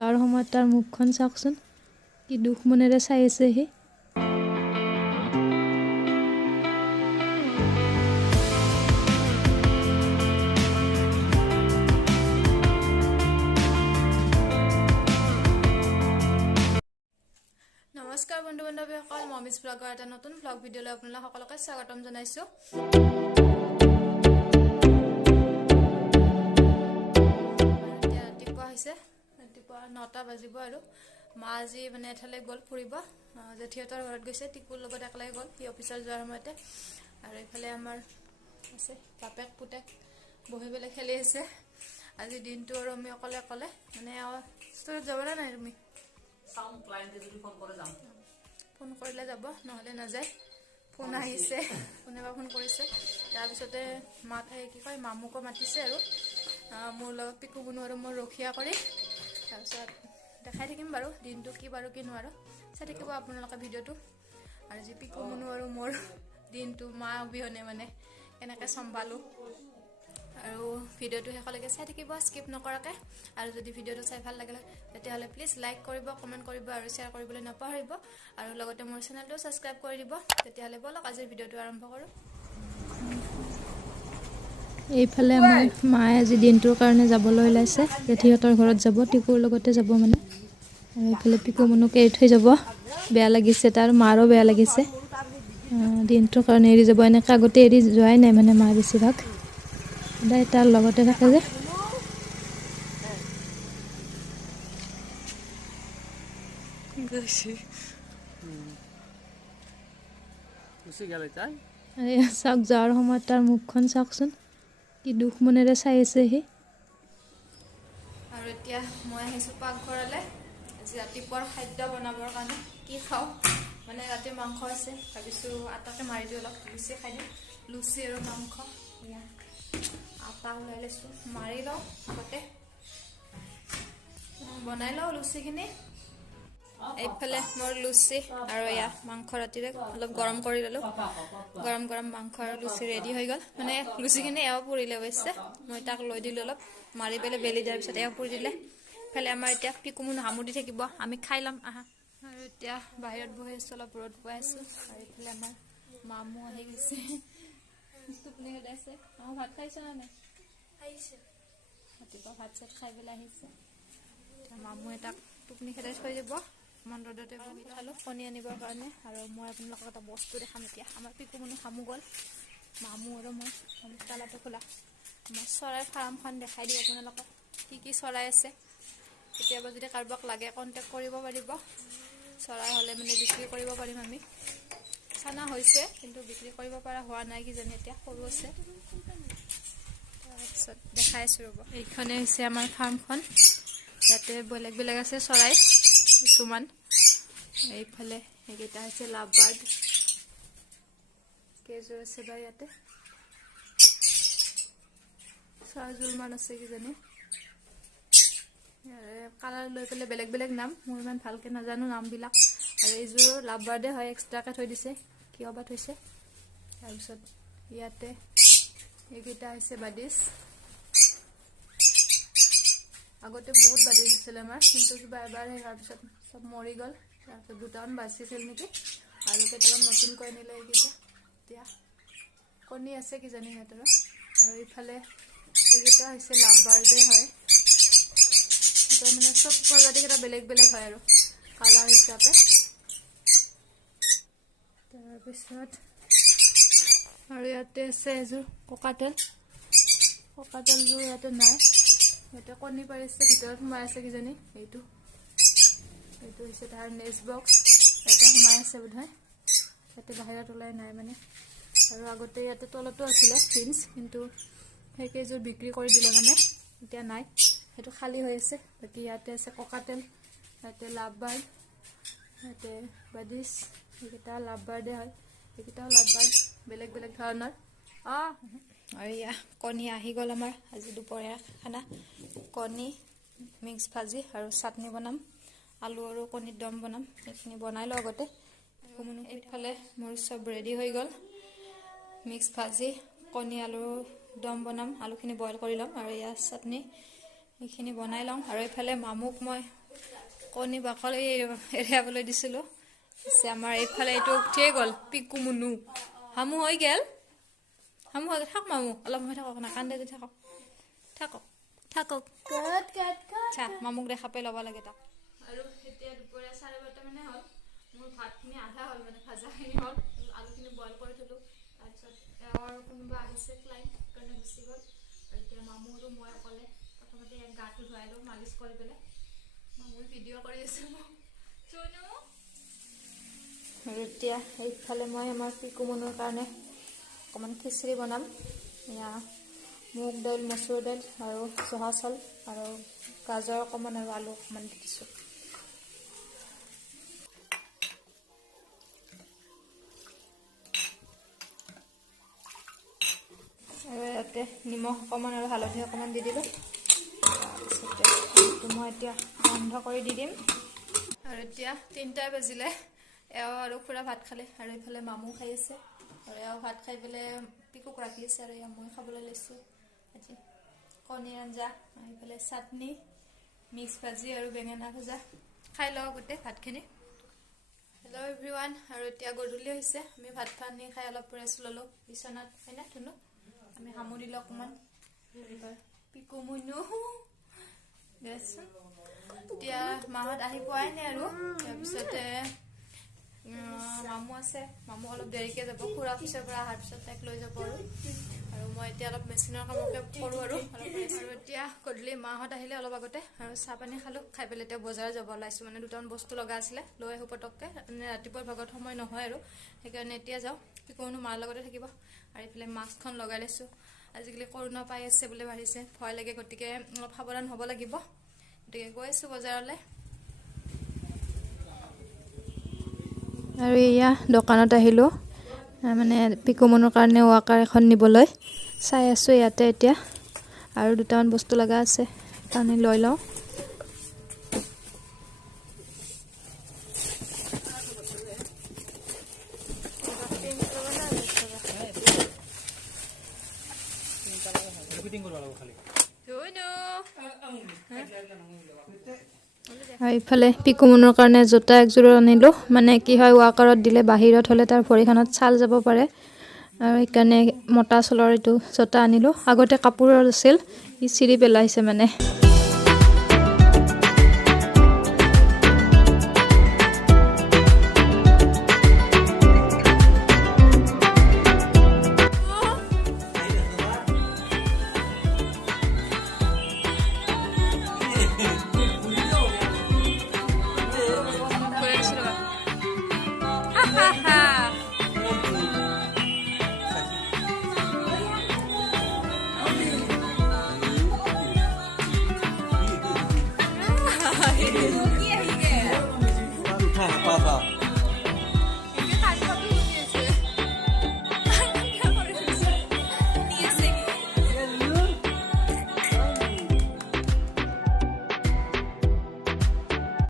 তাৰ সময়ত তাৰ মুখখন চাওকচোন কি দুখ মনেৰে চাই আছে সি। নমস্কাৰ বন্ধু বান্ধৱীসকল, মমিজ ব্লগৰ এটা নতুন ব্লগ ভিডিঅ'লৈ আপোনালোক সকলোকে স্বাগতম জনাইছোঁ। এতিয়া ৰাতিপুৱা হৈছে, ৰাতিপুৱা 9টা বাজিব আৰু মা আজি মানে এঠাইলৈ গ'ল ফুৰিব। জেঠীহঁতৰ ঘৰত গৈছে, টিকুৰ লগত একেলগে গ'ল, সি অফিচত যোৱাৰ সময়তে। আৰু এইফালে আমাৰ আছে বাপেক পুতেক বহি পেলাই খেলি আছে আজি দিনটো। আৰু আমি অকলে অকলে মানে ষ্টৰত যাবনে নাই তুমি? ফোন কৰিলে যাব, নহ'লে নাযায়। ফোন আহিছে, কোনেবা ফোন কৰিছে। তাৰপিছতে মামুকো মাতিছে আৰু মোৰ লগত পিকু বনো আৰু মোৰ ৰখীয়া কৰি। তাৰপিছত দেখাই থাকিম বাৰু দিনটো কি বাৰু কি নোৱাৰোঁ, চাই থাকিব আপোনালোকে ভিডিঅ'টো। আৰু যি পিকু বনো আৰু মোৰ দিনটো মা অবিহনে মানে কেনেকৈ চম্ভালোঁ। আৰু ভিডিঅ'টো শেষলৈকে চাই থাকিব স্কিপ নকৰাকৈ। আৰু যদি ভিডিঅ'টো চাই ভাল লাগিলে তেতিয়াহ'লে প্লিজ লাইক কৰিব, কমেণ্ট কৰিব আৰু শ্বেয়াৰ কৰিবলৈ নাপাহৰিব। আৰু লগতে মোৰ চেনেলটো ছাবস্ক্ৰাইব কৰি দিব। তেতিয়াহ'লে ব'লক আজিৰ ভিডিঅ'টো আৰম্ভ কৰোঁ। এইফালে আমাৰ মায়ে আজি দিনটোৰ কাৰণে যাবলৈ ওলাইছে, জেঠীহঁতৰ ঘৰত যাব, টিকুৰ লগতে যাব মানে। আৰু এইফালে পিকু মনুক এৰি থৈ যাব, বেয়া লাগিছে তাৰ, মাৰো বেয়া লাগিছে। দিনটোৰ কাৰণে এৰি যাব, এনেকৈ আগতে এৰি যোৱাই নাই মানে মা বেছিভাগ, সদায় তাৰ লগতে থাকে যে। চাওক যোৱাৰ সময়ত তাৰ মুখখন চাওকচোন কি দুখ মনেৰে চাই আছে সি। আৰু এতিয়া মই আহিছোঁ পাকঘৰলৈ আজি ৰাতিপুৱাৰ খাদ্য বনাবৰ কাৰণে। কি খাওঁ মানে ৰাতি মাংস আছে, ভাবিছোঁ আটাকে মাৰি দিওঁ, অলপ লুচি খাই দিওঁ। লুচি আৰু মাংস, আটা ওলাই লৈছোঁ, মাৰি লওঁ আগতে, বনাই লওঁ লুচিখিনি। এইফালে মোৰ লুচি আৰু মাংস ৰাতিৰে অলপ গৰম কৰি ল'লোঁ। গৰম গৰম মাংস আৰু লুচি ৰেডি হৈ গ'ল। মানে লুচিখিনি এওঁ পুৰিলে অৱশ্যে, মই তাক লৈ দিলোঁ অলপ, মাৰি পেলাই বেলি দিয়াৰ পিছত এওঁ পুৰি দিলে। ইফালে আমাৰ এতিয়া পিকু মুনু হামুদি থাকিব, আমি খাই ল'ম আহা। আৰু এতিয়া বাহিৰত বহি আছোঁ, অলপ ৰ'দ পোৱাই আছোঁ। আৰু এইফালে আমাৰ মামু আহি গৈছে, টোপনি খেদাইছে। ভাত খাইছে নে নাই? খাইছে, ৰাতিপুৱা ভাত চাত খাই পেলাই আহিছে। মামুৱে তাক টোপনি খেদাই থৈ দিব। অকণমান ৰ'দতে বহি খালোঁ কণী আনিবৰ কাৰণে। আৰু মই আপোনালোকক এটা বস্তু দেখাম এতিয়া। আমাৰ পিকু মুনু হামু গ'ল, মামু আৰু মই তালাটো খোলা। মই চৰাইৰ ফাৰ্মখন দেখাই দিওঁ আপোনালোকক, কি কি চৰাই আছে। কেতিয়াবা যদি কাৰোবাক লাগে কণ্টেক্ট কৰিব পাৰিব। চৰাই হ'লে মানে বিক্ৰী কৰিব পাৰিম আমি। চানা হৈছে কিন্তু বিক্ৰী কৰিব পৰা হোৱা নাই কিজানি, এতিয়া সৰু আছে। তাৰপিছত দেখাই আছোঁ ৰ'ব, এইখনে হৈছে আমাৰ ফাৰ্মখন। ইয়াতে বেলেগ বেলেগ আছে চৰাই কিছুমান। এইফালে এইকেইটা হৈছে লাভ বাৰ্ড, কেইযোৰ আছে বা ইয়াতে 6যোৰমান আছে কিজানি। কালাৰ লৈ পেলাই বেলেগ বেলেগ নাম, মই ইমান ভালকৈ নাজানো নামবিলাক। আৰু এইযোৰ লাভ বাৰ্ডে হয়, এক্সট্ৰাকৈ থৈ দিছে, কিয় বা থৈছে। তাৰপিছত ইয়াতে এইকেইটা হৈছে বাদিছ। আগতে বহুত বাদিছ আছিল আমাৰ, কিন্তু কিবা এবাৰ হোৱাৰ পিছত চব মৰি গ'ল। তাৰপিছত দুটামান বাচিছিল নেকি, আৰু কেইটামান নতুনকৈ আনিলে এইকেইটা। এতিয়া কণী আছে কিজানি সিহঁতৰ। আৰু ইফালে এইকেইটা হৈছে লাভ বাৰ্ডে হয়, মানে চব প্ৰজাতিকেইটা বেলেগ বেলেগ হয় আৰু কালাৰ হিচাপে। তাৰপিছত আৰু ইয়াতে আছে এযোৰ ককাটেল, ককাটেলযোৰ ইয়াতে নাই, ইয়াতে কণী পাৰিছে, ভিতৰত সোমাই আছে কিজানি। এইটো হৈছে তাৰ নেক্সট বক্স, ইয়াতে সোমাই আছে বোধহয়, ইয়াতে বাহিৰত ওলাই নাই মানে। আৰু আগতে ইয়াতে তলতো আছিলে ফিন্স, কিন্তু সেইকেইযোৰ বিক্ৰী কৰি দিলে মানে, এতিয়া নাই, সেইটো খালী হৈ আছে। বাকী ইয়াতে আছে ককাটেল, ইয়াতে লাভ বাৰ্ড, ইয়াতে বাদিছ, এইকেইটা লাভ বাৰ্ডে হয়, এইকেইটাও লাভ বাৰ্ড, বেলেগ বেলেগ ধৰণৰ। আৰু এয়া কণী আহি গ'ল আমাৰ আজি দুপৰীয়া খানা। কণী মিক্স ভাজি আৰু চাটনি বনাম, আলু আৰু কণীৰ দম বনাম, সেইখিনি বনাই লওঁ আগতে। এইফালে মোৰ চব ৰেডি হৈ গ'ল, মিক্স ভাজি, কণী আলু দম বনাম, আলুখিনি বইল কৰি ল'ম, আৰু এয়া চাটনি, এইখিনি বনাই লওঁ। আৰু এইফালে মামুক মই কণী বাকলি এৰিয়াবলৈ দিছিলোঁ। পিছে আমাৰ এইফালে এইটো উঠিয়ে গ'ল পিকু মুনু। হামু হৈ গ'ল, হামু হৈ গ'ল। থাক মামু, অলপ সময় থাকক, নাকান্দে যদি থাকক, থাকক থাকক। আচ্ছা, মামুক দেখা পাই ল'ব লাগে তাক। আৰু এতিয়া দুপৰীয়া 12:30 মানে হ'ল। মোৰ ভাতখিনি আধা হ'ল, মানে ভাজাখিনি হ'ল, আলুখিনি বইল কৰি থলোঁ। তাৰপিছত এওঁৰ কোনোবা আহিছে ক্লাইণ্ট, সেইকাৰণে গুচি গ'ল। আৰু এতিয়া মামু আৰু মই অকলে। প্ৰথমতে ইয়াক গাটো ধুৱাই লওঁ মালিচ কৰি পেলাই। মামুৰ ভিডিঅ' কৰি আছে মোক। আৰু এতিয়া এইফালে মই আমাৰ পিকু মনুৰ কাৰণে অকণমান খিচিৰি বনাম। এয়া মুগ দাইল, মচুৰ দাইল আৰু জহা চাউল আৰু গাজৰ অকণমান আৰু আলু অকণমান দি দিছোঁ। আৰু ইয়াতে নিমখ অকণমান আৰু হালধি অকণমান দি দিলোঁ। তাৰপিছতে এইটো মই এতিয়া বন্ধ কৰি দি দিম। আৰু এতিয়া 3টা বাজিলে। এওঁ আৰু খুৰা ভাত খালে, আৰু এইফালে মামু খাই আছে। আৰু এওঁ ভাত খাই পেলাই পিকুক ৰাখি আছে, আৰু এয়া মই খাবলৈ লৈছোঁ। আজি কণীৰ আঞ্জা, এইফালে চাটনি, মিক্স ভাজি আৰু বেঙেনা ভজা। খাই লওঁ গোটেই ভাতখিনি। Hello' everyone. আৰু এতিয়া গধূলি হৈছে, আমি ভাত পানী খাই অলপ ৰেষ্ট ল'লোঁ বিচনাত, হয়নে ধুনু? আমি হামু দিলোঁ অকণমান। পিকু মুনু দেচোন। এতিয়া মাহঁত আহি পোৱাই নাই আৰু। তাৰপিছতে মামু আছে, মামু অলপ দেৰিকৈ যাব। খুৰা অফিচৰ পৰা অহাৰ পিছত তাইক লৈ যাব। আৰু মই এতিয়া অলপ মেচিনৰ কামকে কৰোঁ আৰু অলপ ৰেষ্ট। আৰু এতিয়া গধূলি মাহঁত আহিলে অলপ আগতে, আৰু চাহ পানী খালোঁ। খাই পেলাই এতিয়া বজাৰ যাব ওলাইছোঁ, মানে 2টামান বস্তু লগা আছিলে, লৈ আহোঁ পটককৈ। মানে ৰাতিপুৱাৰ ভাগত সময় নহয় আৰু, সেইকাৰণে এতিয়া যাওঁ। পিকু মুনু মাৰ লগতে থাকিব। আৰু এইফালে মাস্কখন লগাই লৈছোঁ। আজিকালি কৰোণা পাই আছে বুলি ভাবিছে, ভয় লাগে, গতিকে অলপ সাৱধান হ'ব লাগিব। গতিকে গৈ আছোঁ বজাৰলৈ। আৰু এয়া দোকানত আহিলোঁ, মানে পিকু মুনুৰ কাৰণে ৱাকাৰ এখন নিবলৈ। চাই আছোঁ ইয়াতে এতিয়া, আৰু 2টামান বস্তু লগা আছে, সেইকাৰণে লৈ লওঁ। আৰু ইফালে পিকু মুনুৰ কাৰণে জোতা একযোৰ আনিলোঁ। মানে কি হয়, ৱাকাৰত দিলে বাহিৰত হ'লে তাৰ ভৰিখনত ছাল যাব পাৰে, আৰু সেইকাৰণে মতা চলৰ এইটো জোতা আনিলোঁ। আগতে কাপোৰৰ আছিল, ই চিৰি পেলাইছে মানে। উঠা,